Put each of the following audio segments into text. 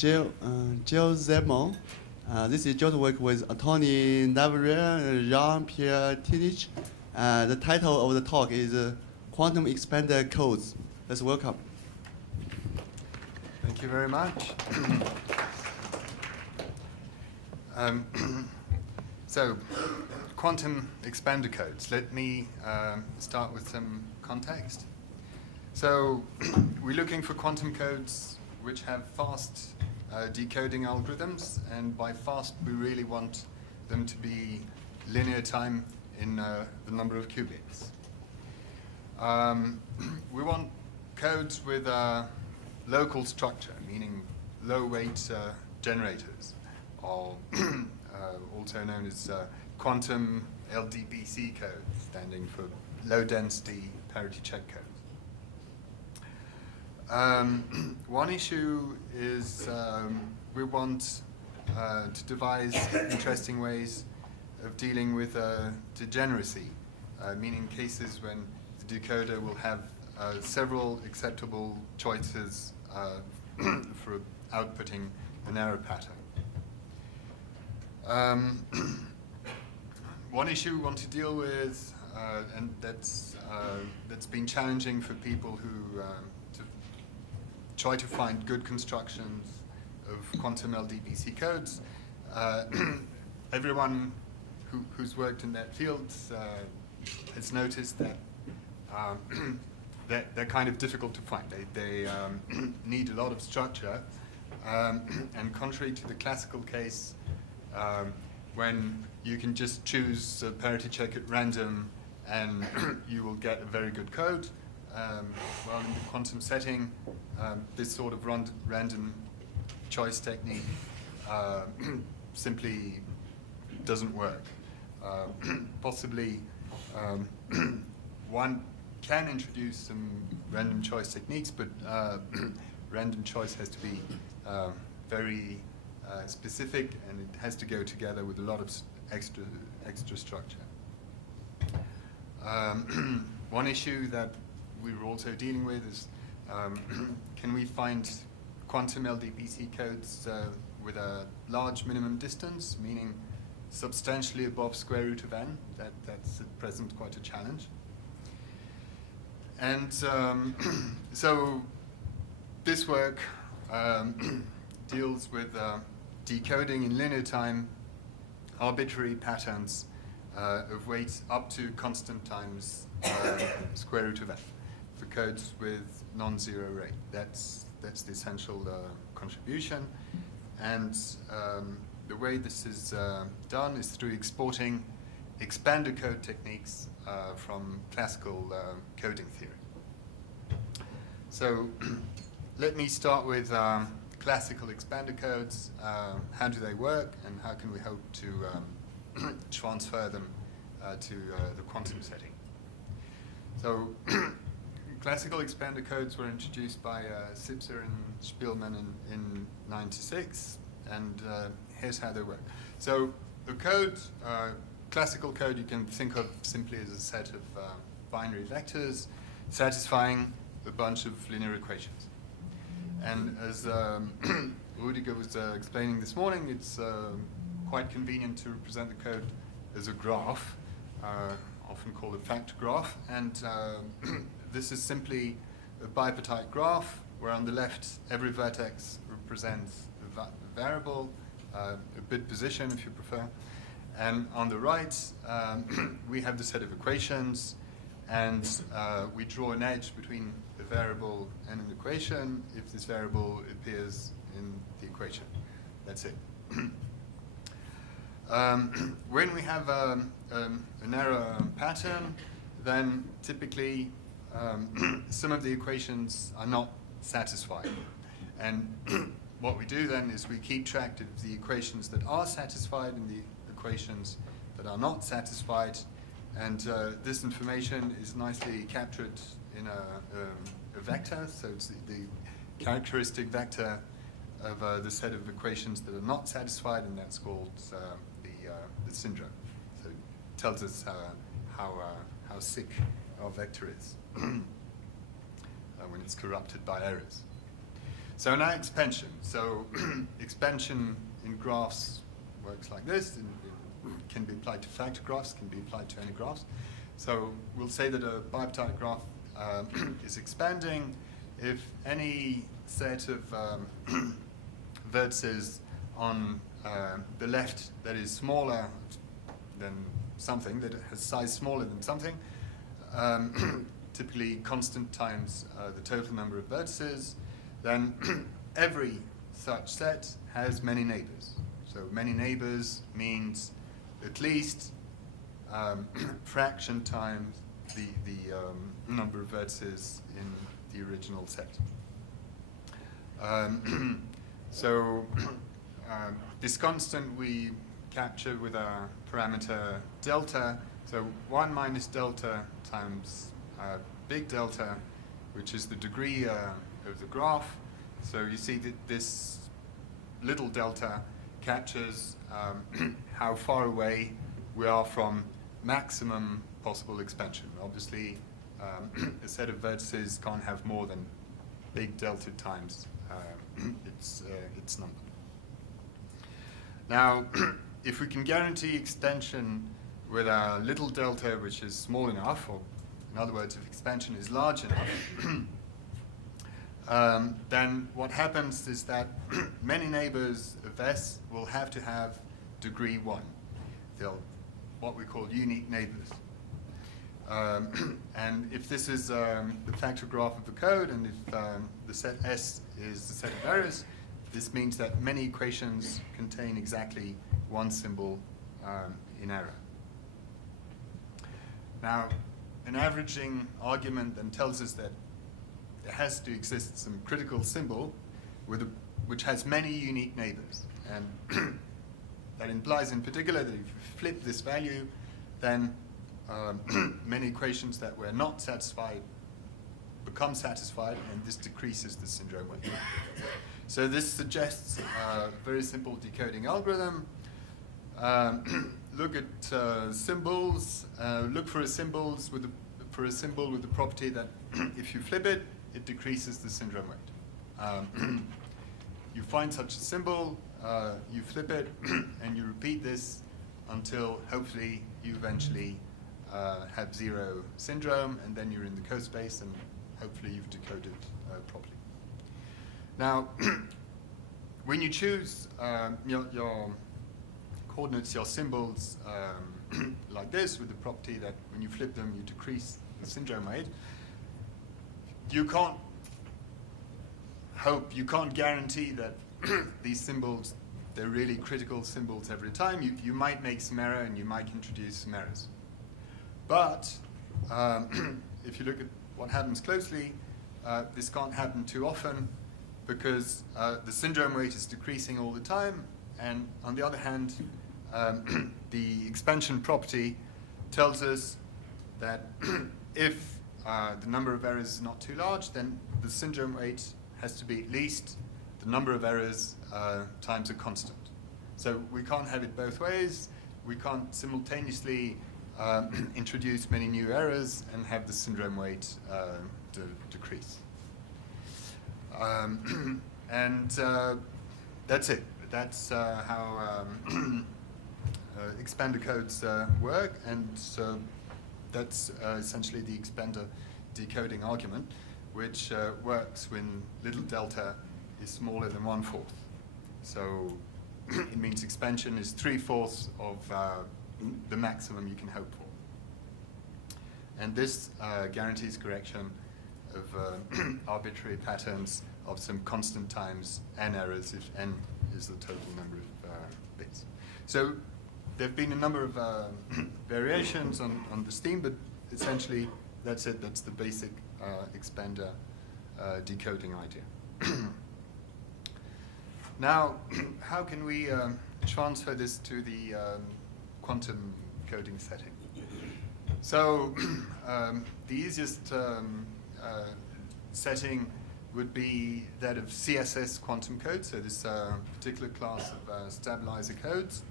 Gilles Zemor. This is joint work with attorney Leverrier, Pierre, Tillich. The title of the talk is Quantum Expanded Codes. Let's welcome. Thank you very much. So, quantum expander codes. Let me start with some context. So, we're looking for quantum codes which have fast decoding algorithms, and by fast we really want them to be linear time in the number of qubits. We want codes with a local structure, meaning low weight generators, or also known as quantum LDPC code, standing for low density parity check codes. One issue is we want to devise interesting ways of dealing with degeneracy, meaning cases when the decoder will have several acceptable choices for outputting an error pattern. One issue we want to deal with, and that's been challenging for people who try to find good constructions of quantum LDPC codes. Everyone who's worked in that field has noticed that they're kind of difficult to find. They need a lot of structure, and contrary to the classical case, when you can just choose a parity check at random and you will get a very good code, well, in the quantum setting, this sort of random choice technique simply doesn't work. Possibly one can introduce some random choice techniques, but random choice has to be very specific, and it has to go together with a lot of extra structure. One issue that we were also dealing with is can we find quantum LDPC codes with a large minimum distance, meaning substantially above square root of n? That's at present quite a challenge. And so this work deals with decoding in linear time arbitrary patterns of weights up to constant times square root of n for codes with non-zero rate. That's the essential contribution. And the way this is done is through exporting expander code techniques from classical coding theory. So let me start with classical expander codes. How do they work, and how can we hope to transfer them to the quantum setting? So classical expander codes were introduced by Sipser and Spielmann in 96, and here's how they work. So the code, classical code, you can think of simply as a set of binary vectors satisfying a bunch of linear equations. And as Rudiger was explaining this morning, it's quite convenient to represent the code as a graph, often called a factor graph. And this is simply a bipartite graph where on the left every vertex represents a variable, a bit position if you prefer. And on the right, we have the set of equations, and we draw an edge between the variable and an equation if this variable appears in the equation. That's it. When we have an error pattern, then typically some of the equations are not satisfied. And what we do then is we keep track of the equations that are satisfied and the equations that are not satisfied, and this information is nicely captured in a vector. So it's the characteristic vector of the set of equations that are not satisfied, and that's called the syndrome. So it tells us how sick our vector is when it's corrupted by errors. So now expansion. So expansion in graphs works like this. It can be applied to factor graphs, can be applied to any graphs. So we'll say that a bipartite graph is expanding if any set of vertices on the left that is smaller than something, that has size smaller than something, typically constant times the total number of vertices, then every such set has many neighbors. So many neighbors means at least fraction times the number of vertices in the original set. This constant we capture with our parameter delta. So 1 minus delta times big delta, which is the degree of the graph. So you see that this little delta captures how far away we are from maximum possible expansion. Obviously, a set of vertices can't have more than big delta times its number. Now, if we can guarantee extension with our little delta, which is small enough, or in other words, if expansion is large enough, then what happens is that many neighbors of S will have to have degree 1. They'll what we call unique neighbors. And if this is the factor graph of the code, and if the set S is the set of errors, this means that many equations contain exactly one symbol in error. Now, an averaging argument then tells us that there has to exist some critical symbol which has many unique neighbors. And that implies in particular that if you flip this value, then many equations that were not satisfied become satisfied, and this decreases the syndrome weight. So this suggests a very simple decoding algorithm. Look at symbols. Look for a symbol with the property that if you flip it, it decreases the syndrome weight. You find such a symbol, you flip it, and you repeat this until hopefully you eventually have 0 syndrome, and then you're in the code space, and hopefully you've decoded properly. Now, when you choose your coordinates, your symbols like this, with the property that when you flip them, you decrease the syndrome weight, you can't guarantee that these symbols, they're really critical symbols every time. You might make some error, and you might introduce some errors. But if you look at what happens closely, this can't happen too often, because the syndrome weight is decreasing all the time, and on the other hand, the expansion property tells us that if the number of errors is not too large, then the syndrome weight has to be at least the number of errors times a constant. So we can't have it both ways. We can't simultaneously introduce many new errors and have the syndrome weight decrease. And that's it. That's how expander codes work, and that's essentially the expander decoding argument, which works when little delta is smaller than 1/4. So it means expansion is 3/4 of the maximum you can hope for. And this guarantees correction of arbitrary patterns of some constant times n errors if n is the total number of bits. So there have been a number of variations on this theme, but essentially that's it. That's the basic expander decoding idea. Now, how can we transfer this to the quantum coding setting? So the easiest setting would be that of CSS quantum code, so this particular class of stabilizer codes.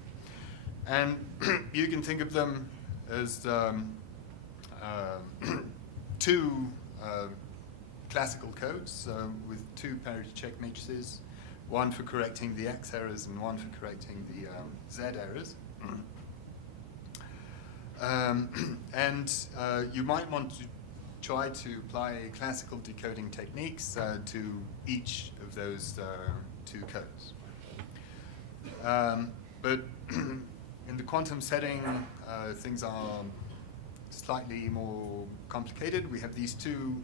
And you can think of them as two classical codes with two parity check matrices, one for correcting the X errors and one for correcting the Z errors. And you might want to try to apply classical decoding techniques to each of those two codes. But in the quantum setting, things are slightly more complicated. We have these two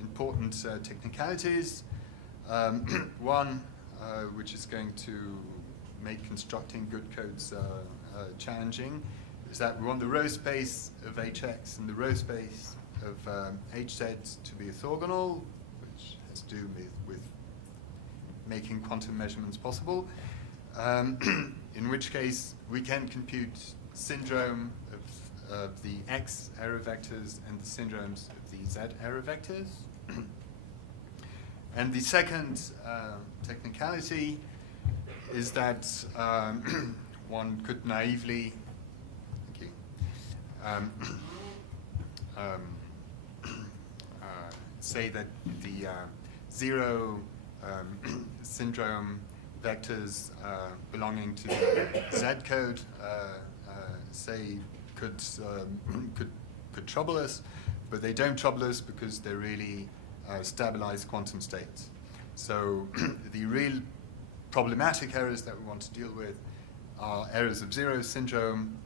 important technicalities. One, which is going to make constructing good codes challenging, is that we want the row space of Hx and the row space of Hz to be orthogonal, which has to do with making quantum measurements possible, in which case we can compute syndrome of the X error vectors and the syndromes of the Z error vectors. And the second technicality is that one could naively say that the zero syndrome vectors belonging to the Z code say could trouble us, but they don't trouble us because they're really stabilized quantum states. So the real problematic errors that we want to deal with are errors of zero syndrome,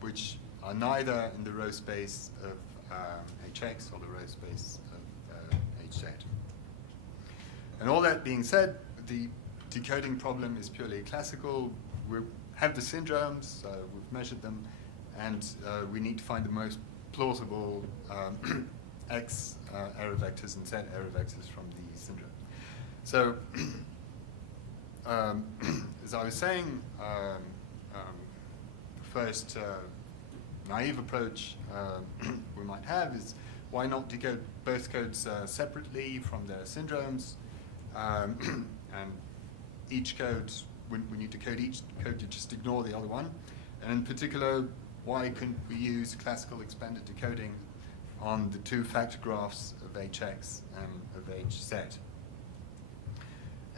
which are neither in the row space of Hx or the row space of Hz. And all that being said, the decoding problem is purely classical. We have the syndromes, we've measured them, and we need to find the most plausible X error vectors and Z error vectors from the syndrome. So, as I was saying, the first naive approach we might have is why not decode both codes separately from their syndromes, and each code, when you decode each code, you just ignore the other one. And in particular, why couldn't we use classical expanded decoding on the two factor graphs of Hx and of Hz?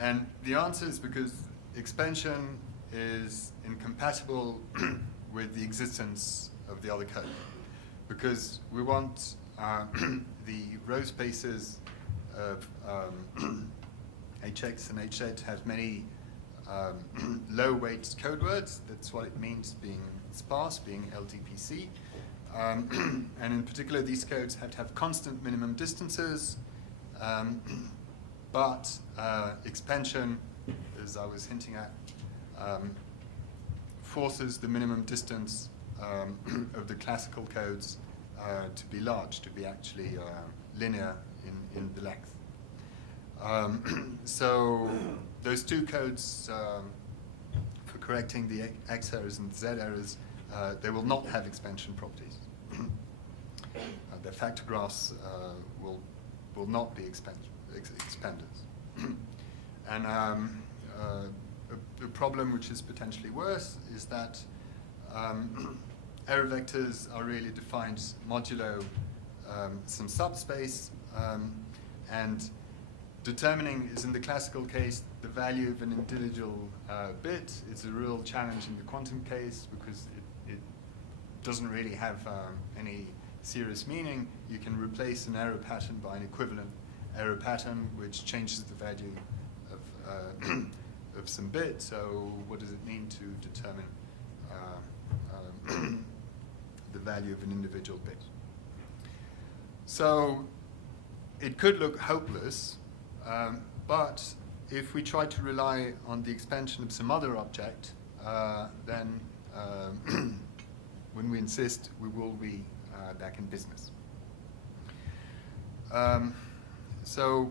And the answer is because expansion is incompatible with the existence of the other code. Because we want the row spaces of Hx and Hz to have many low weight code words. That's what it means being sparse, being LDPC. And in particular, these codes have to have constant minimum distances, but expansion, as I was hinting at, forces the minimum distance of the classical codes to be large, to be actually linear in the length. So those two codes for correcting the X errors and Z errors, they will not have expansion properties. Their factor graphs will not be expanders. And a problem which is potentially worse is that error vectors are really defined modulo some subspace, and determining is in the classical case the value of an individual bit. It's a real challenge in the quantum case because it doesn't really have any serious meaning. You can replace an error pattern by an equivalent error pattern which changes the value of some bit. So what does it mean to determine the value of an individual bit? So it could look hopeless, but if we try to rely on the expansion of some other object, then when we insist, we will be back in business. So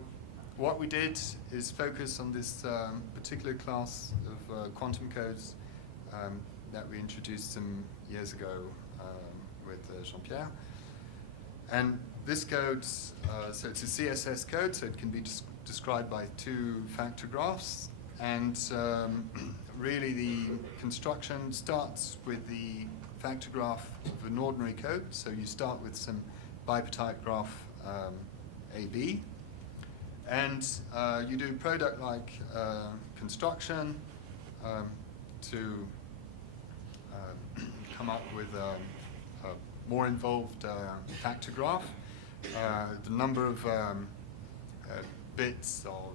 what we did is focus on this particular class of quantum codes that we introduced some years ago with Jean-Pierre. And this code, so it's a CSS code, so it can be described by two factor graphs. And really the construction starts with the factor graph of an ordinary code. So you start with some bipartite graph AB, and you do product-like construction to come up with a more involved factor graph. The number of bits or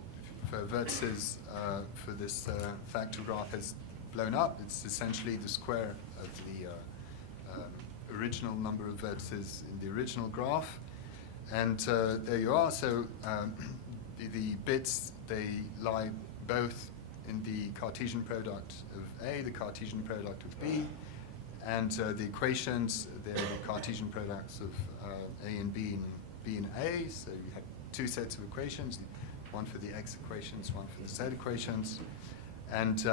for vertices for this factor graph has blown up. It's essentially the square of the original number of vertices in the original graph. And there you are. So the bits, they lie both in the Cartesian product of A, the Cartesian product of B, and the equations, they're the Cartesian products of A and B and B and A. So you have two sets of equations, one for the x equations, one for the z equations. And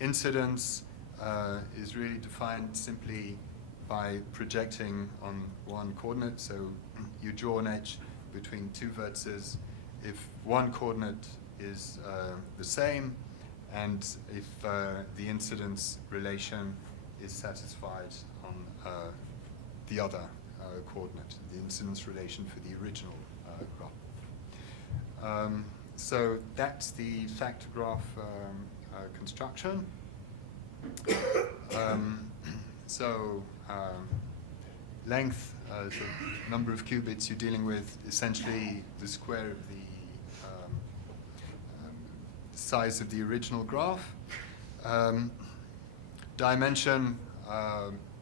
incidence is really defined simply by projecting on one coordinate. So you draw an edge between two vertices if one coordinate is the same, and if the incidence relation is satisfied on the other coordinate, the incidence relation for the original graph. So that's the factor graph construction. Length, the number of qubits you're dealing with, essentially the square of the size of the original graph. Dimension,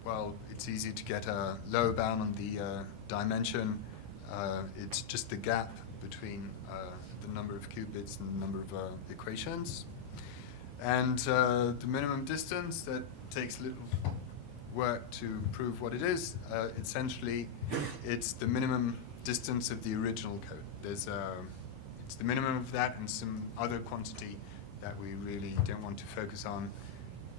well, it's easy to get a lower bound on the dimension. It's just the gap between the number of qubits and the number of equations. And the minimum distance, that takes a little work to prove what it is. Essentially, it's the minimum distance of the original code. It's the minimum of that and some other quantity that we really don't want to focus on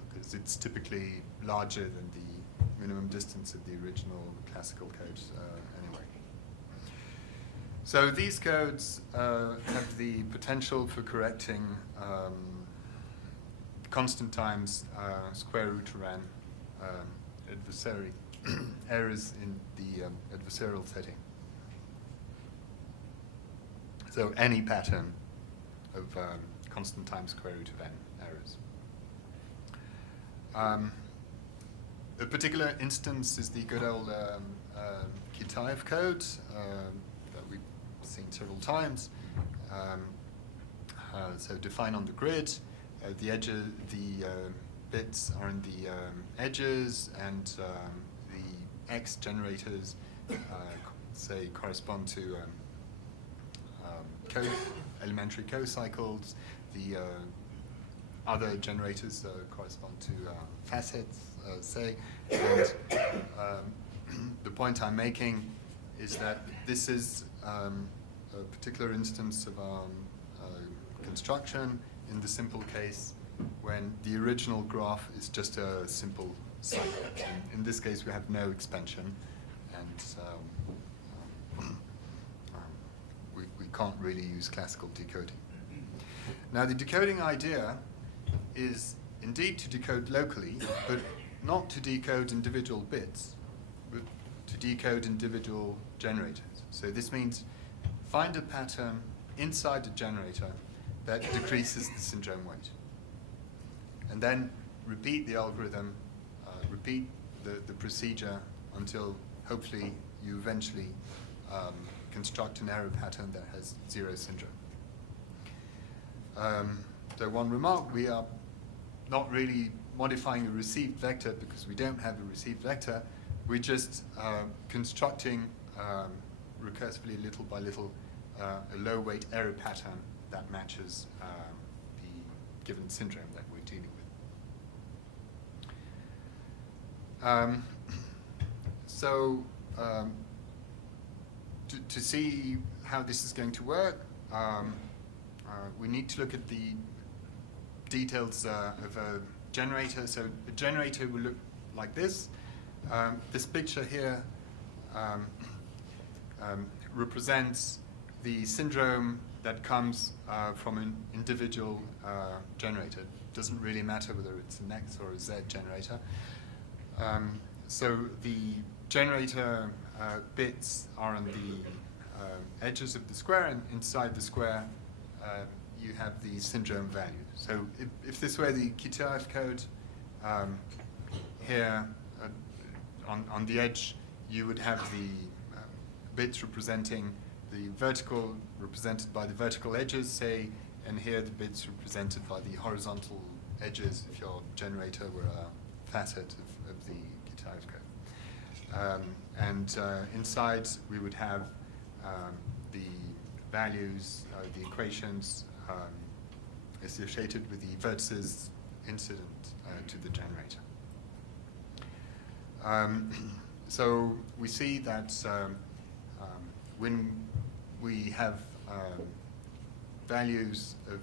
because it's typically larger than the minimum distance of the original classical code anyway. So these codes have the potential for correcting constant times square root of n adversary errors in the adversarial setting. So any pattern of constant times square root of n errors. A particular instance is the good old Kitaev code that we've seen several times. So define on the grid, the bits are in the edges, and the X generators say correspond to elementary co-cycles. The other generators correspond to facets, say. And the point I'm making is that this is a particular instance of construction in the simple case when the original graph is just a simple cycle. In this case, we have no expansion, and we can't really use classical decoding. Now, the decoding idea is indeed to decode locally, but not to decode individual bits, but to decode individual generators. So this means find a pattern inside the generator that decreases the syndrome weight. And then repeat the algorithm, repeat the procedure until hopefully you eventually construct an error pattern that has zero syndrome. So one remark, we are not really modifying a received vector because we don't have a received vector. We're just constructing recursively, little by little, a low weight error pattern that matches the given syndrome that we're dealing with. To see how this is going to work, we need to look at the details of a generator. So a generator will look like this. This picture here represents the syndrome that comes from an individual generator. It doesn't really matter whether it's an X or a Z generator. So the generator bits are on the edges of the square, and inside the square you have the syndrome value. So if this were the Kitaev code, here on the edge you would have the bits representing the vertical, represented by the vertical edges, say, and here the bits represented by the horizontal edges if your generator were a facet of the Kitaev code. And inside we would have the values, the equations associated with the vertices incident to the generator. So we see that when we have values of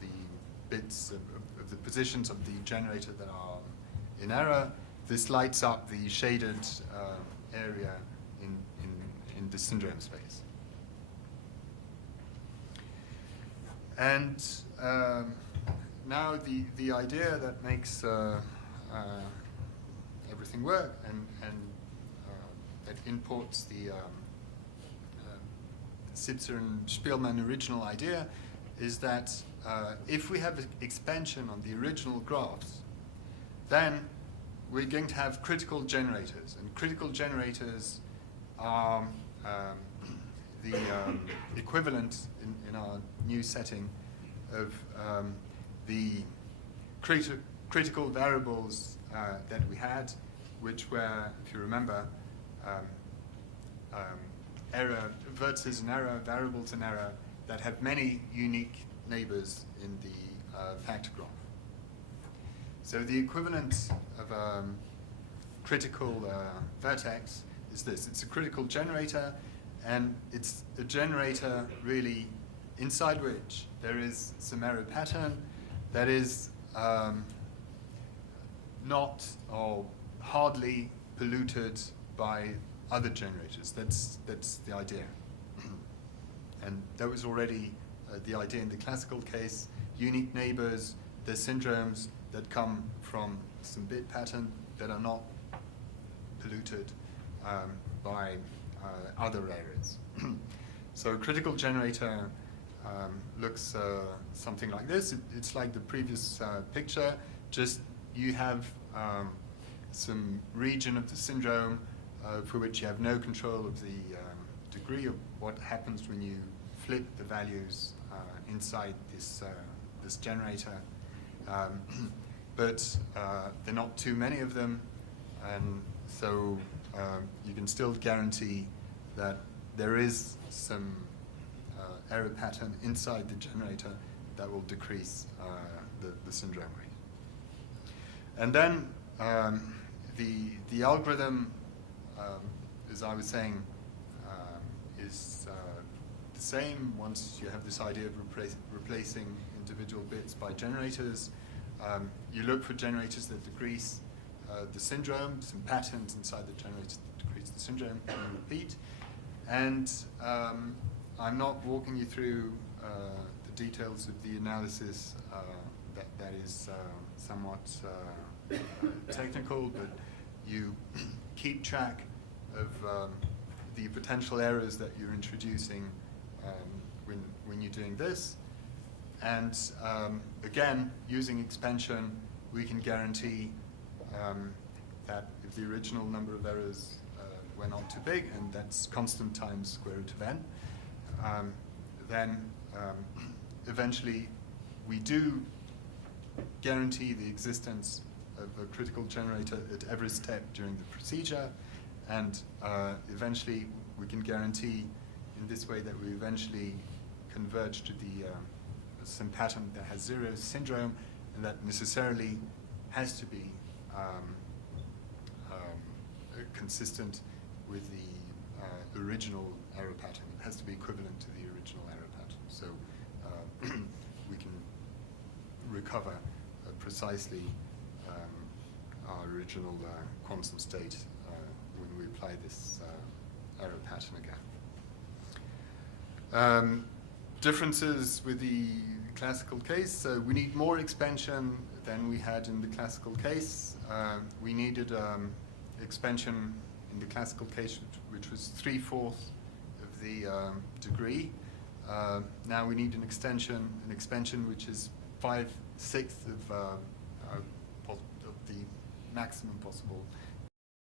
the bits of the positions of the generator that are in error, this lights up the shaded area in the syndrome space. And now the idea that makes everything work and that imports the Sitzer and Spielmann original idea is that if we have expansion on the original graphs, then we're going to have critical generators, and critical generators are the equivalent in our new setting of the critical variables that we had, which were, if you remember, error, vertices in error, variables in error that have many unique neighbors in the factor graph. So the equivalent of a critical vertex is this. It's a critical generator, and it's a generator really inside which there is some error pattern that is not or hardly polluted by other generators. That's the idea. And that was already the idea in the classical case. Unique neighbors, they're syndromes that come from some bit pattern that are not polluted by other areas. So a critical generator looks something like this. It's like the previous picture, just you have some region of the syndrome for which you have no control of the degree of what happens when you flip the values inside this generator. But there are not too many of them, and so you can still guarantee that there is some error pattern inside the generator that will decrease the syndrome rate. And then the algorithm, as I was saying, is the same once you have this idea of replacing individual bits by generators. You look for generators that decrease the syndrome, some patterns inside the generators that decrease the syndrome, and you repeat. And I'm not walking you through the details of the analysis that is somewhat technical, but you keep track of the potential errors that you're introducing when you're doing this. And again, using expansion, we can guarantee that if the original number of errors were not too big, and that's constant times square root of n, then eventually we do guarantee the existence of a critical generator at every step during the procedure, and eventually we can guarantee in this way that we eventually converge to the some pattern that has zero syndrome, and that necessarily has to be consistent with the original error pattern. It has to be equivalent to the original error pattern. So we can recover precisely our original quantum state when we apply this error pattern again. Differences with the classical case. So we need more expansion than we had in the classical case. We needed expansion in the classical case, which was 3/4 of the degree. Now we need an expansion which is 5/6 of the maximum possible